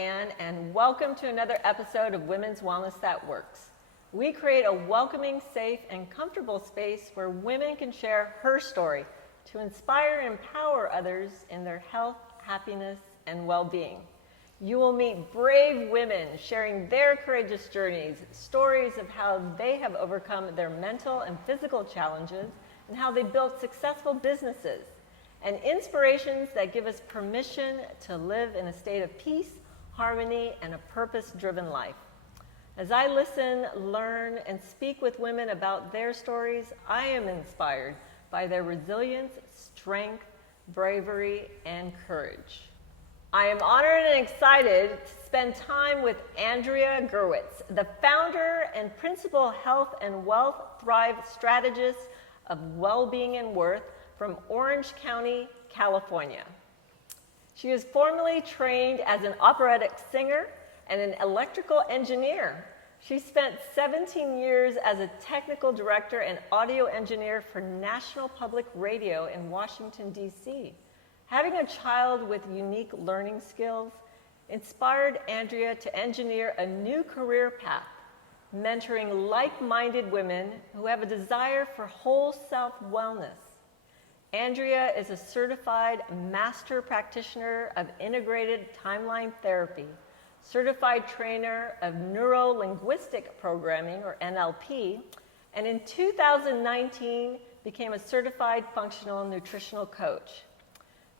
Ann, and welcome to another episode of Women's Wellness That Works. We create a welcoming, safe, and comfortable space where women can share her story to inspire and empower others in their health, happiness, and well-being. You will meet brave women sharing their courageous journeys, stories of how they have overcome their mental and physical challenges, and how they built successful businesses, and inspirations that give us permission to live in a state of peace, harmony, and a purpose-driven life. As I listen, learn, and speak with women about their stories, I am inspired by their resilience, strength, bravery, and courage. I am honored and excited to spend time with Andrea Gewirtz, the founder and principal health and wealth T.H.R.I.V.E strategist of Wellbeing and Worth from Orange County, California. She is formerly trained as an operatic singer and an electrical engineer. She spent 17 years as a technical director and audio engineer for National Public Radio in Washington, D.C. Having a child with unique learning skills inspired Andrea to engineer a new career path, mentoring like-minded women who have a desire for whole self-wellness. Andrea is a certified master practitioner of integrated timeline therapy, certified trainer of Neuro-Linguistic programming, or NLP, and in 2019 became a certified functional nutritional coach.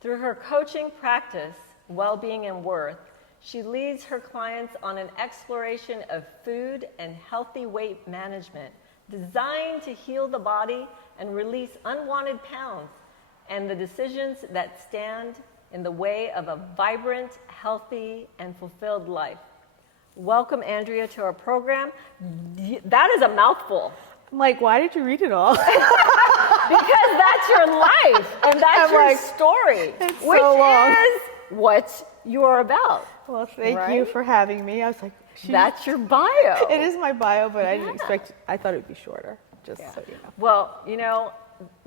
Through her coaching practice, Wellbeing and Worth, she leads her clients on an exploration of food and healthy weight management designed to heal the body and release unwanted pounds and the decisions that stand in the way of a vibrant, healthy, and fulfilled life. Welcome, Andrea, to our program. That is a mouthful. I'm like, why did you read it all? Because that's your life, and that's your story, which is what you're about. Well, thank you for having me. I was like, that's your bio. It is my bio, but I didn't expect, I thought it would be shorter, just so you know. Well, you know,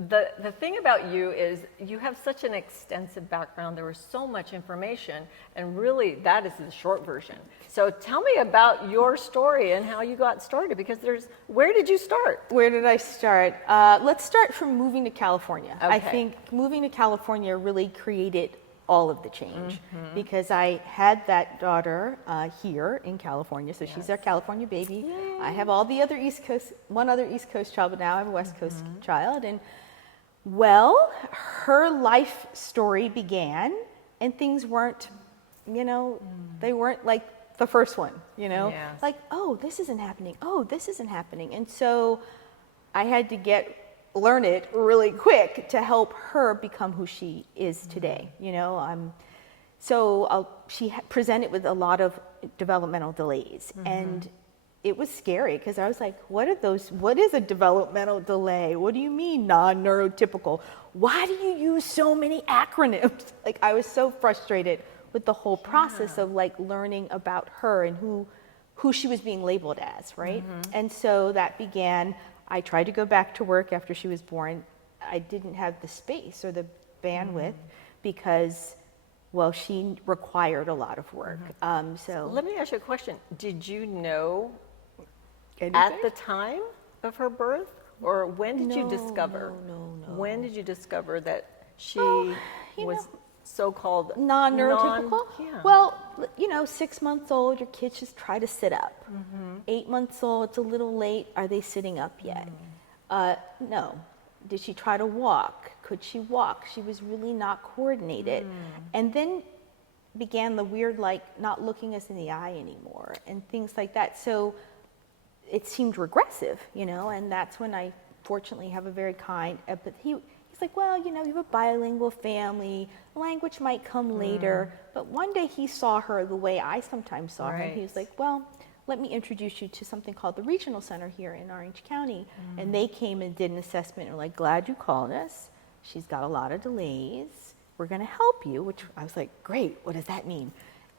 the thing about you is you have such an extensive background. There was so much information, and really that is the short version. So tell me about your story and how you got started, because where did you start? Where did I start? Let's start from moving to California. Okay. I think moving to California really created all of the change, because I had that daughter here in California, so she's our California baby. Yay. I have all the other East Coast, one other East Coast child, but now I have a West Coast child. And well, her life story began, and things weren't, you know, they weren't like the first one, you know, like, oh, this isn't happening. Oh, this isn't happening. And so I had to learn it really quick to help her become who she is today. You know, she presented with a lot of developmental delays, and it was scary because I was like, what is a developmental delay? What do you mean non-neurotypical? Why do you use so many acronyms? Like, I was so frustrated with the whole process of like learning about her and who she was being labeled as, right? And so that began. I tried to go back to work after she was born. I didn't have the space or the bandwidth because, well, she required a lot of work. So let me ask you a question. Did you know anything? At the time of her birth, or when did you discover? No. When did you discover that she was so-called non-neurotypical? Well, you know, 6 months old, your kids just try to sit up. 8 months old, it's a little late. Are they sitting up yet? No. Did she try to walk? Could she walk? She was really not coordinated. And then began the weird, like, not looking us in the eye anymore and things like that. So it seemed regressive, you know, and that's when I fortunately have a very kind empathy. He's like, well, you know, you have a bilingual family, language might come later. But one day he saw her the way I sometimes saw her. He was like, well, let me introduce you to something called the Regional Center here in Orange County. And they came and did an assessment and were like, glad you called us. She's got a lot of delays. We're going to help you, which I was like, great, what does that mean?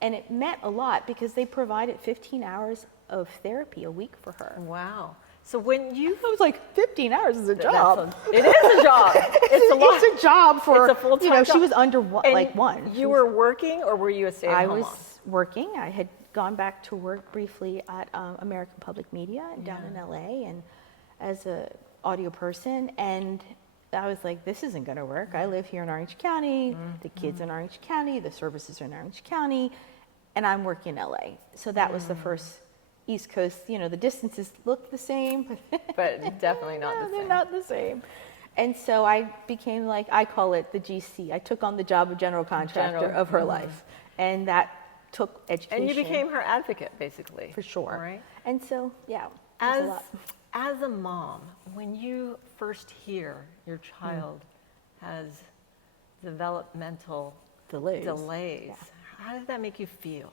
And it meant a lot because they provided 15 hours of therapy a week for her. Wow. So when you... I was like, 15 hours is a job. It is a job. It's a lot. It's a job for... It's a full-time job. She was under one. You were working, or were you a stay-at-home mom? working. I had gone back to work briefly at American Public Media down in LA, and as a audio person, and I was like, this isn't going to work. I live here in Orange County, the kids in Orange County, the services are in Orange County, and I'm working in LA. So that was the first East Coast, you know, the distances look the same, But definitely not the same. they're not the same. And so I became like, I call it the GC. I took on the job of general contractor of her life. And that took education. And you became her advocate, basically. For sure. Right? And so, yeah, it was a lot. As a mom, when you first hear your child has developmental delays, how did that make you feel?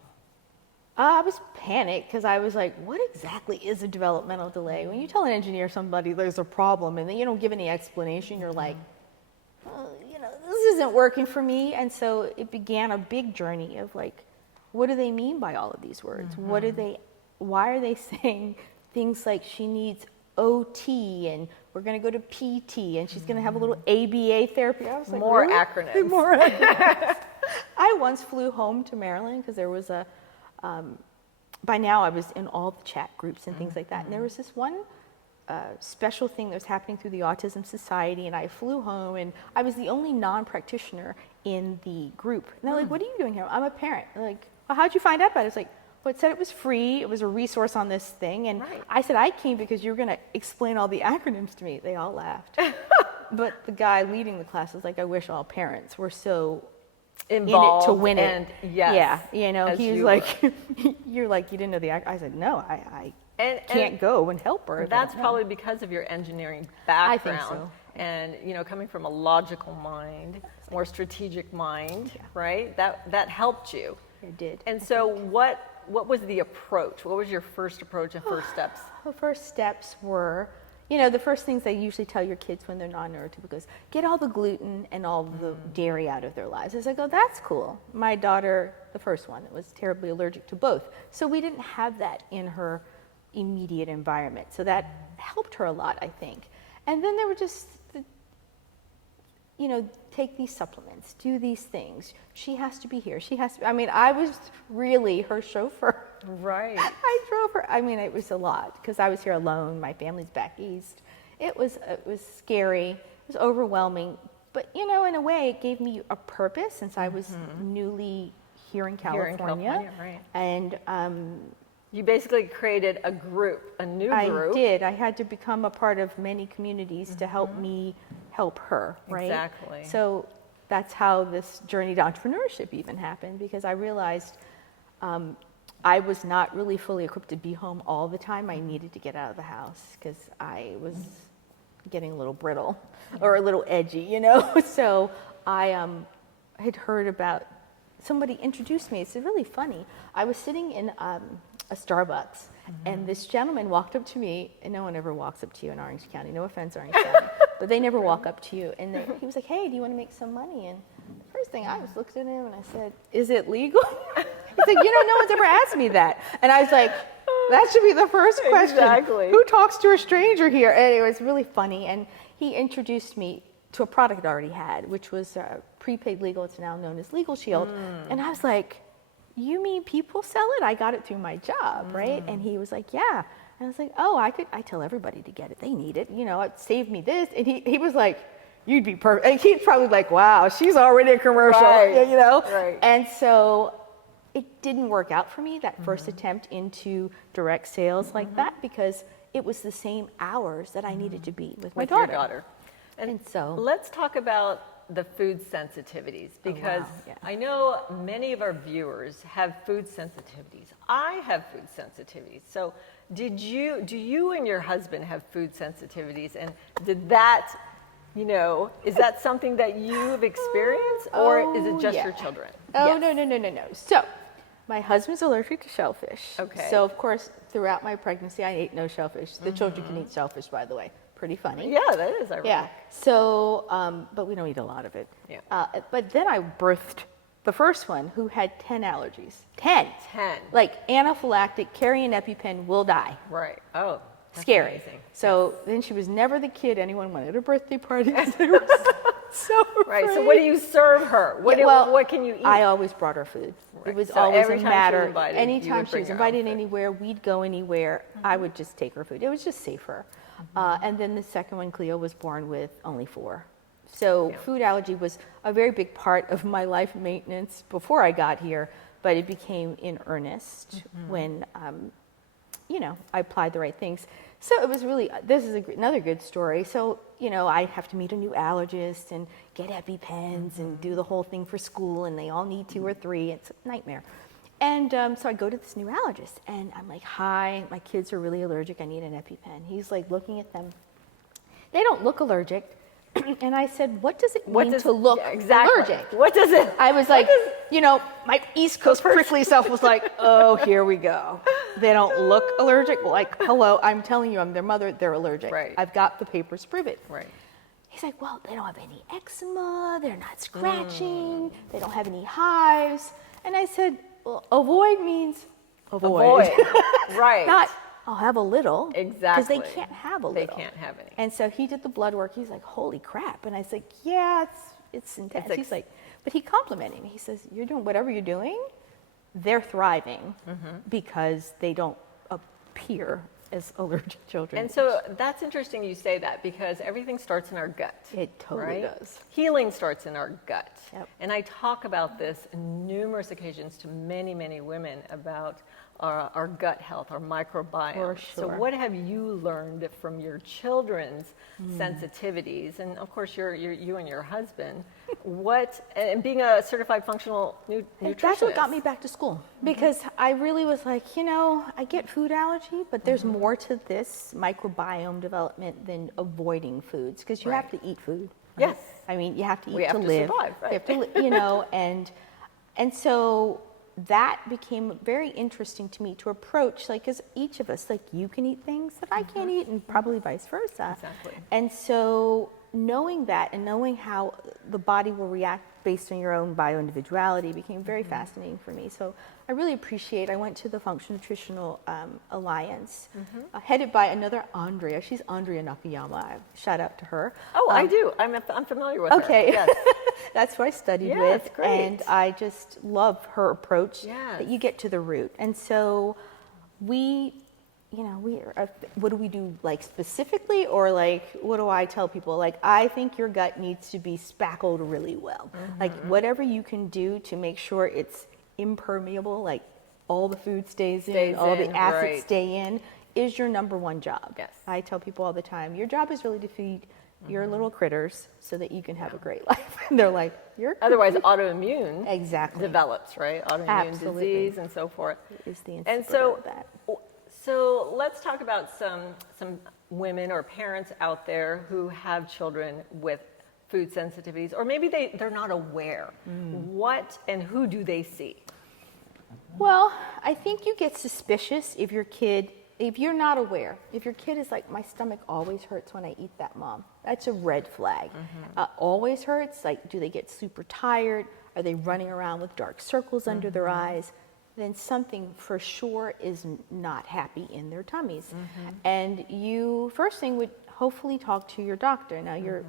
I was panicked because I was like, what exactly is a developmental delay? When you tell an engineer somebody there's a problem and then you don't give any explanation, you're like, oh, you know, this isn't working for me. And so it began a big journey of like, what do they mean by all of these words? Why are they saying things like she needs OT and we're going to go to PT and she's going to have a little ABA therapy? I was like, more really? acronyms. More acronyms. I once flew home to Maryland because there was a, by now I was in all the chat groups and things like that. And there was this one special thing that was happening through the Autism Society, and I flew home and I was the only non-practitioner in the group. And they're like, what are you doing here? I'm a parent. They're like, well, how'd you find out about it? It's like, well, it said it was free. It was a resource on this thing. And I said, I came because you were going to explain all the acronyms to me. They all laughed. But the guy leading the class was like, I wish all parents were so involved in it to win and it. Yes, yeah, you know, he was you like, you're like, you didn't know the I said, no, I can't go and help her. That's probably because of your engineering background. I think so. And, you know, coming from a logical mind, more strategic mind, right? That helped you. It did. And so what was the approach? What was your first approach and first steps? The first steps were, you know, the first things they usually tell your kids when they're non-neurotypical is get all the gluten and all the dairy out of their lives. As I go, that's cool. My daughter, the first one, was terribly allergic to both. So we didn't have that in her immediate environment. So that helped her a lot, I think. And then there were just, you know, take these supplements, do these things. She has to be here. She has to, I mean, I was really her chauffeur. Right. I drove her. I mean, it was a lot because I was here alone. My family's back east. It was scary. It was overwhelming. But, you know, in a way, it gave me a purpose since I was newly here in California. Right. And you basically created a group, a new group. I did. I had to become a part of many communities to help me help her, right? Exactly. So that's how this journey to entrepreneurship even happened, because I realized I was not really fully equipped to be home all the time. I needed to get out of the house because I was getting a little brittle or a little edgy, you know? So I had heard about, somebody introduced me. It's really funny. I was sitting in a Starbucks, and this gentleman walked up to me, and no one ever walks up to you in Orange County. No offense, Orange County, but they never walk up to you. And he was like, hey, do you want to make some money? And the first thing I was looked at him and I said, is it legal? He's like, you know, no one's ever asked me that. And I was like, that should be the first question. Exactly. Who talks to a stranger here? And it was really funny. And he introduced me to a product I already had, which was prepaid legal. It's now known as Legal Shield. And I was like, you mean people sell it? I got it through my job, right? And he was like, yeah. And I was like, oh, I tell everybody to get it. They need it. You know, it saved me this. And he was like, you'd be perfect. He's probably like, wow, she's already a commercial, you know? Right. And so it didn't work out for me, that first attempt into direct sales like that, because it was the same hours that I needed to be with my daughter. Your daughter. And so let's talk about the food sensitivities, because I know many of our viewers have food sensitivities. I have food sensitivities. So do you and your husband have food sensitivities, and did that, you know, is that something that you've experienced, or is it just your children? Oh, yes. No. So my husband's allergic to shellfish. Okay. So of course, throughout my pregnancy, I ate no shellfish. The children can eat shellfish, by the way. Pretty funny. Yeah, that is ironic. Yeah. So, but we don't eat a lot of it. Yeah. But then I birthed the first one who had 10 allergies. 10. 10. Like anaphylactic, carry an EpiPen, will die. Right. Oh, that's scary. amazing. So then she was never the kid anyone wanted at a birthday party. so Right. So afraid. what do you serve her? What can you eat? I always brought her food. Right. It was So always every a time she was matter. invited, you Anytime would she bring was your own invited food. anywhere, we'd go anywhere. I would just take her food. It was just safer. And then the second one, Cleo, was born with only 4. So Yeah. food allergy was a very big part of my life maintenance before I got here, but it became in earnest when, I applied the right things. So it was really, this is another good story. So, I have to meet a new allergist and get EpiPens and do the whole thing for school, and they all need 2 or 3. It's a nightmare. And so I go to this new allergist, and I'm like, hi, my kids are really allergic. I need an EpiPen. He's like looking at them. They don't look allergic. And I said, what does it mean to look allergic? What does it? I was like, my East Coast prickly self was like, oh, here we go. They don't look allergic. Like, hello, I'm telling you, I'm their mother. They're allergic. Right. I've got the papers to prove it. Right. He's like, well, they don't have any eczema. They're not scratching. They don't have any hives. And I said, well, avoid means avoid. Right. Not, I'll have a little. Exactly. Because they can't have a little. They can't have any. And so he did the blood work. He's like, holy crap. And I was like, yeah, it's intense. He's like, but he complimented me. He says, you're doing whatever you're doing, they're thriving because they don't appear as allergic children. And so that's interesting you say that, because everything starts in our gut. It totally right? does. Healing starts in our gut. Yep. And I talk about this on numerous occasions to many, many women about our gut health, our microbiome. For So sure. what have you learned from your children's sensitivities? And of course, you and your husband. And being a certified functional nutritionist. That's what got me back to school, because I really was like, I get food allergy, but there's more to this microbiome development than avoiding foods, because you have to eat food. Right? Yes. I mean, you have to eat We have to live. survive, right? You have to, and so that became very interesting to me to approach, like, because each of us, like, you can eat things that I can't eat, and probably vice versa. Exactly. And so knowing that and knowing how the body will react based on your own bio-individuality became very fascinating for me. So I really appreciate, I went to the Functional Nutritional Alliance, headed by another Andrea. She's Andrea Nakayama. Shout out to her. Oh, I do. I'm familiar with her. Okay. Yes. That's who I studied Yeah, with. that's great. And I just love her approach, Yes. that you get to the root. And so we are, what do we do, like, specifically, or like, what do I tell people? Like, I think your gut needs to be spackled really well. Like, whatever you can do to make sure it's impermeable, like all the food stays in, all the acids right. stay in, is your number one job. Yes. I tell people all the time, your job is really to feed your little critters so that you can have a great life. And they're like, you're Otherwise, autoimmune exactly develops, right? Autoimmune Absolutely. disease and so forth. is the And instigator of that. so let's talk about some women or parents out there who have children with food sensitivities, or maybe they're not aware. What and who do they see? Well, I think you get suspicious if you're not aware. If your kid is like, my stomach always hurts when I eat that, Mom, that's a red flag. Always hurts, like, do they get super tired? Are they running around with dark circles under their eyes? Then something for sure is not happy in their tummies. And you, first thing, would hopefully talk to your doctor. Now, your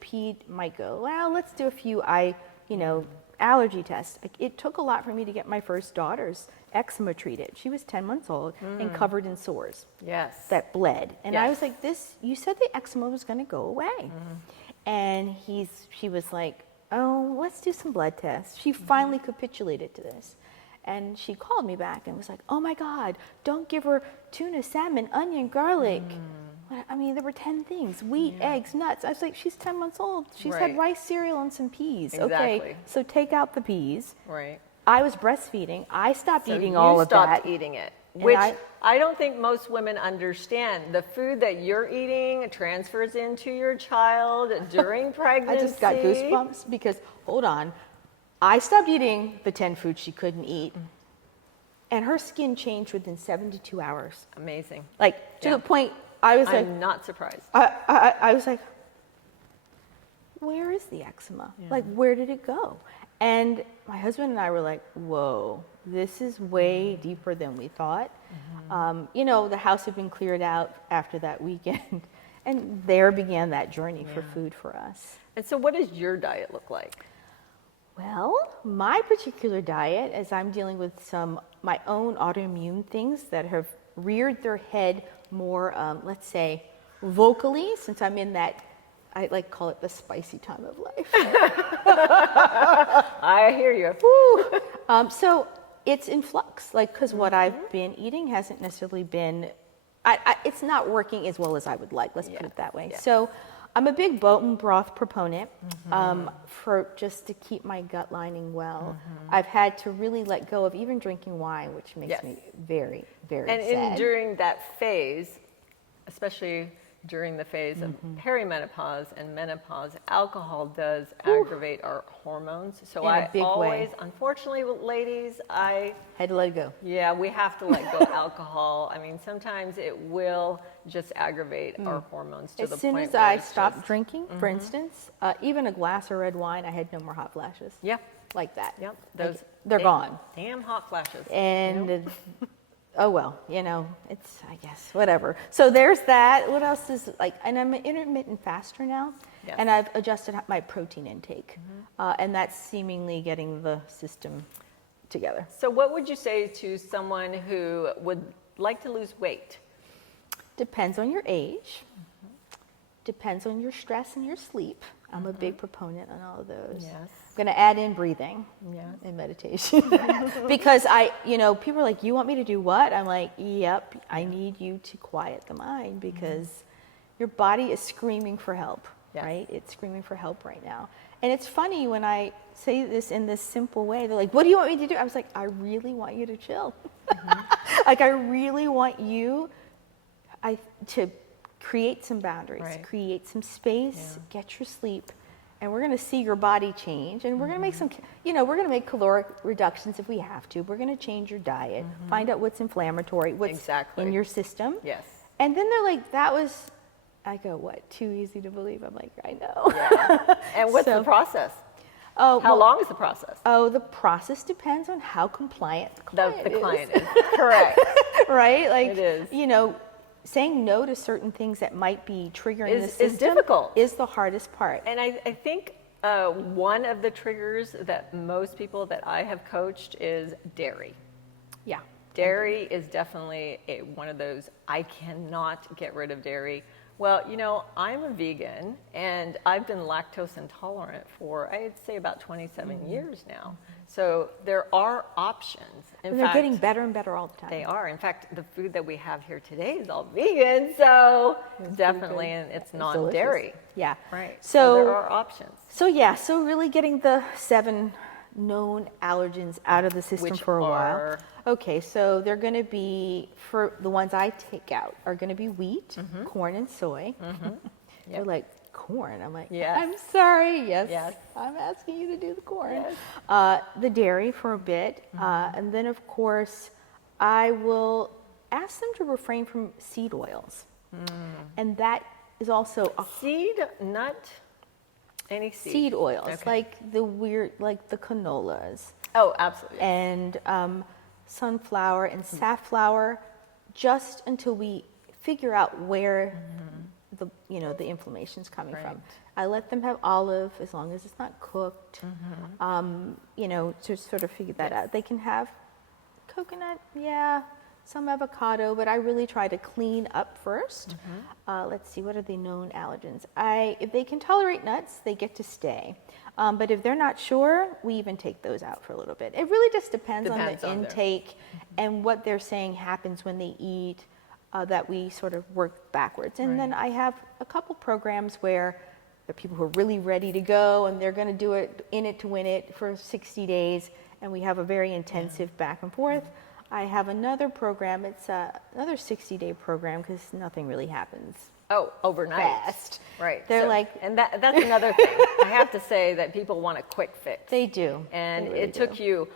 ped might go, well, let's do a few allergy tests. It took a lot for me to get my first daughter's eczema treated. She was 10 months old and covered in sores Yes. that bled. And I Yes. was like, you said the eczema was going to go away. And she was like, oh, let's do some blood tests. She finally capitulated to this. And she called me back and was like, oh my God, don't give her tuna, salmon, onion, garlic. I mean, there were 10 things: wheat, eggs, nuts. I was like, she's 10 months old. She's Right. had rice cereal and some peas. Exactly. Okay, so take out the peas. Right. I was breastfeeding. I stopped So eating you all of stopped that. eating it, And which I- I don't think most women understand. The food that you're eating transfers into your child during I pregnancy. just got goosebumps because, hold on, I stopped eating the 10 foods she couldn't eat, and her skin changed within 72 hours. Amazing. Like, to Yeah. the point, I was like, I'm not surprised. I was like, where is the eczema? Like, where did it go? And my husband and I were like, whoa, this is way deeper than we thought. The house had been cleared out after that weekend, and there began that journey for food for us. And so what does your diet look like? Well, my particular diet, as I'm dealing with my own autoimmune things that have reared their head more, let's say, vocally, since I'm in that, I like call it the spicy time of life. I hear you. Woo. So it's in flux, like, because what I've been eating hasn't necessarily been, it's not working as well as I would like, let's put it that way. Yeah. So I'm a big bone broth proponent for just to keep my gut lining well. I've had to really let go of even drinking wine, which makes me very, very sad. And during that phase, especially during the phase of perimenopause and menopause, alcohol does aggravate our hormones. So In a big way. Unfortunately, ladies, I had to let it go. Yeah, we have to let go of alcohol. I mean, sometimes it will just aggravate our hormones to the point As soon as I stopped drinking, for instance, even a glass of red wine, I had no more hot flashes. Yeah. Like that. Yep. Like, they're gone. Damn hot flashes. And oh well, it's, I guess, whatever. So there's that. What else is and I'm an intermittent faster now, and I've adjusted my protein intake, and that's seemingly getting the system together. So what would you say to someone who would like to lose weight? Depends on your age, depends on your stress and your sleep. I'm a big proponent on all of those. Yes. I'm going to add in breathing and meditation because people are like, you want me to do what? I'm like, yep, I need you to quiet the mind because your body is screaming for help, right? It's screaming for help right now. And it's funny when I say this in this simple way, they're like, what do you want me to do? I was like, I really want you to chill. Like, I really want you to create some boundaries, create some space, get your sleep, and we're going to see your body change, and we're going to make some, we're going to make caloric reductions if we have to. We're going to change your diet, find out what's inflammatory, what's in your system. Yes. And then they're like, I go, what, too easy to believe? I'm like, I know. Yeah. And what's the process? Oh, how long is the process? Oh, the process depends on how compliant the client is. Correct. Right? Like, it is. Saying no to certain things that might be triggering the system is difficult. Is the hardest part. And I think one of the triggers that most people that I have coached is dairy. Yeah. Dairy is definitely one of those, I cannot get rid of dairy. Well, I'm a vegan and I've been lactose intolerant for, I'd say, about 27 years now. So there are options. And they're getting better and better all the time. They are. In fact, the food that we have here today is all vegan, so definitely, and it's non-dairy. Yeah. Right. So there are options. So really getting the 7 known allergens out of the system for a while. Okay, so they're going to be, for the ones I take out, are going to be wheat, corn, and soy. They're like, corn? I'm like, I'm sorry. Yes, I'm asking you to do the corn. Yes. The dairy for a bit. And then, of course, I will ask them to refrain from seed oils. And that is also a seed, nut, any seed. Seed oils, like the canolas. Oh, absolutely. And sunflower and safflower, just until we figure out where the inflammation's coming from. I let them have olive as long as it's not cooked. To sort of figure that out. They can have coconut, some avocado, but I really try to clean up first. Let's see, what are the known allergens? If they can tolerate nuts, they get to stay. But if they're not sure, we even take those out for a little bit. It really just depends on the intake and what they're saying happens when they eat, that we sort of work backwards. And then I have a couple programs where there are people who are really ready to go and they're going to do it in it to win it for 60 days. And we have a very intensive back and forth. I have another program. It's another 60-day program because nothing really happens. Oh, overnight. Fast. Right. They're and that's another thing. I have to say that people want a quick fix. They do. And it took you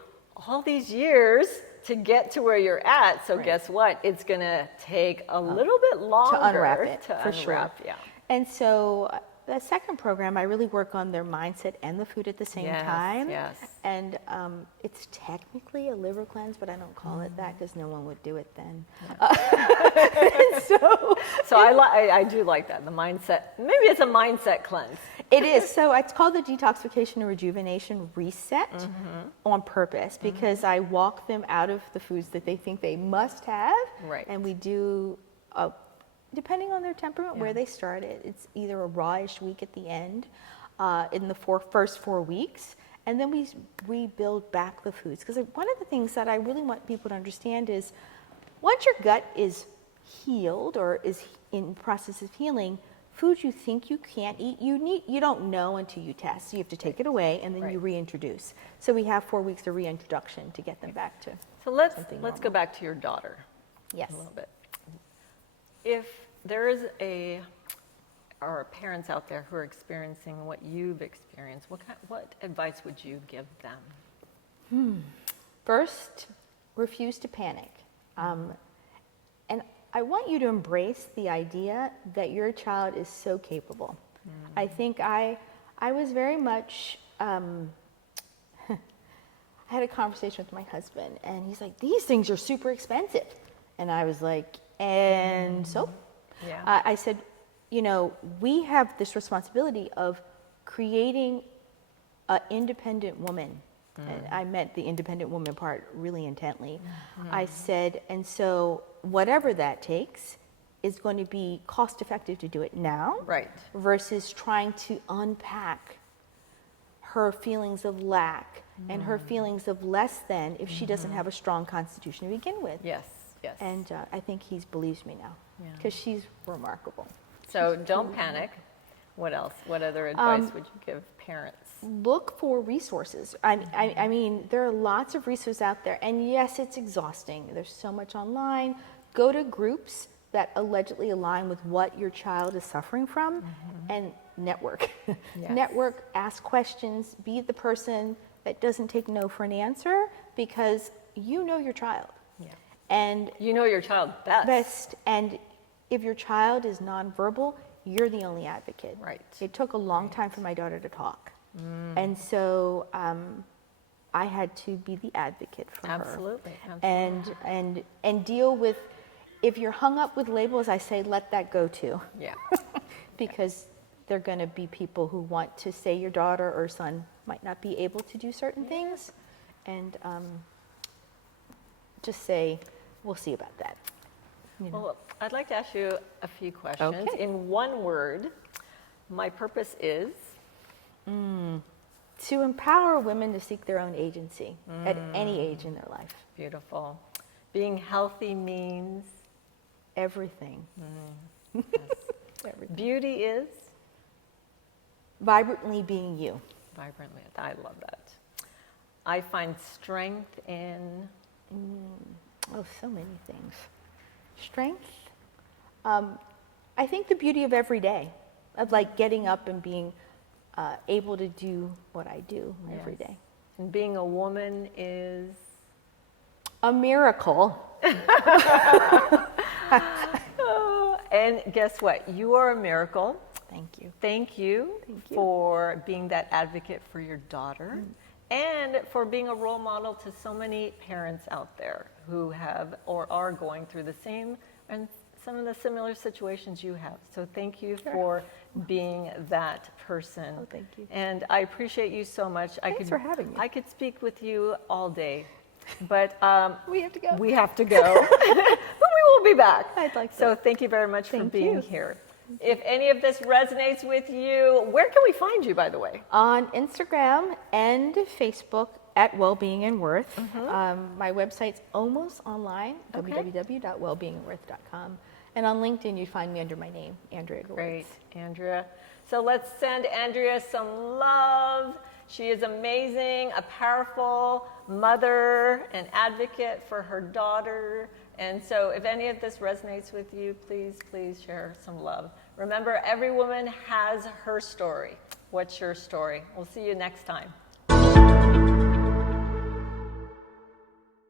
all these years to get to where you're at. So guess what? It's going to take a little bit longer to unwrap it, for sure. Yeah. And so the second program, I really work on their mindset and the food at the same time. Yes. And it's technically a liver cleanse, but I don't call it that because no one would do it then. So I do like that, the mindset. Maybe it's a mindset cleanse. It is. So it's called the Detoxification and Rejuvenation Reset on purpose, because I walk them out of the foods that they think they must have. Right. And we do, depending on their temperament, where they started, it's either a rawish week at the end in the first 4 weeks. And then we build back the foods. Because one of the things that I really want people to understand is once your gut is healed or is in the process of healing, foods you think you can't eat, you don't know until you test. So you have to take it away and then you reintroduce. So we have 4 weeks of reintroduction to get them back to. So let's go back to your daughter. Yes. A little bit. If there is or parents out there who are experiencing what you've experienced, what advice would you give them? First, refuse to panic. And I want you to embrace the idea that your child is so capable. I think I was very much, I had a conversation with my husband, and he's like, these things are super expensive. And I was like, and so? Yeah. I said, we have this responsibility of creating an independent woman. And I meant the independent woman part really intently. I said, and so whatever that takes is going to be cost effective to do it now. Right. Versus trying to unpack her feelings of lack and her feelings of less than if she doesn't have a strong constitution to begin with. Yes, yes. And I think he believes me now because she's remarkable. So don't panic. What else? What other advice would you give parents? Look for resources. I mean, there are lots of resources out there, and yes, it's exhausting. There's so much online. Go to groups that allegedly align with what your child is suffering from, and network. Yes. Network, ask questions, be the person that doesn't take no for an answer, because you know your child. Yeah. And you know your child best. And if your child is nonverbal, you're the only advocate. Right. It took a long time for my daughter to talk. And so I had to be the advocate for her. Absolutely. And deal with, if you're hung up with labels, I say let that go too. Yeah. Because there are going to be people who want to say your daughter or son might not be able to do certain things. And just say, we'll see about that. Well, I'd like to ask you a few questions. Okay. In one word, my purpose is? To empower women to seek their own agency at any age in their life. Beautiful. Being healthy means? Everything. Yes. Everything. Beauty is? Vibrantly being you. Vibrantly. I love that. I find strength in? Oh, so many things. Strength. I think the beauty of every day, of like getting up and being able to do what I do every day. And being a woman is? A miracle. And guess what? You are a miracle. Thank you. Thank you for being that advocate for your daughter and for being a role model to so many parents out there who have or are going through the same and some of the similar situations you have. So thank you for being that person. Oh, thank you. And I appreciate you so much. Thanks for having me. I could speak with you all day, but we have to go. We have to go. But we will be back. I'd like to. So thank you very much for Thank being you. here. If any of this resonates with you, where can we find you, by the way? On Instagram and Facebook at Wellbeing and Worth. My website's almost online, www.wellbeingandworth.com. And on LinkedIn, you find me under my name, Andrea Gewirtz. Great, Andrea. So let's send Andrea some love. She is amazing, a powerful mother, an advocate for her daughter. And so if any of this resonates with you, please, please share some love. Remember, every woman has her story. What's your story? We'll see you next time.